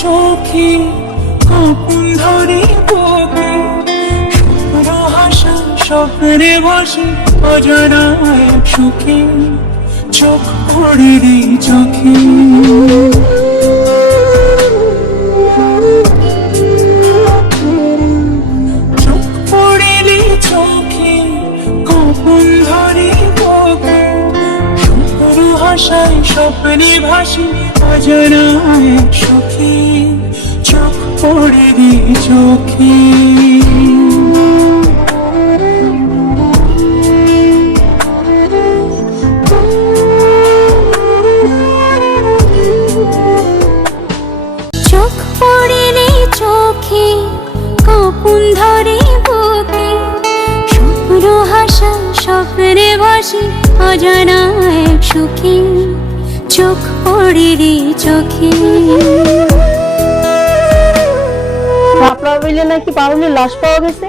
চোখে কখন ধরে বুকে শুভ্র হাসা স্বপ্নে ভাসে অজানা এক সুখে চোখ পড়ে রে চোখে চোখ পড়ে রে চোখে কখন ধরে বুকে শুভ্র হাসায় স্বপ্নে ভাসে অজানা এক সুখে চোখ পড়ে রে চোখে চোখ পড়িলে চোখে কখন ধরে বুকে শুভ্র হাসা স্বপ্নে ভাসে অজানা এক সুখে চোখ পড়িলে চোখে। আপনার বললে নাকি পারুলের লাশ পাওয়া গেছে।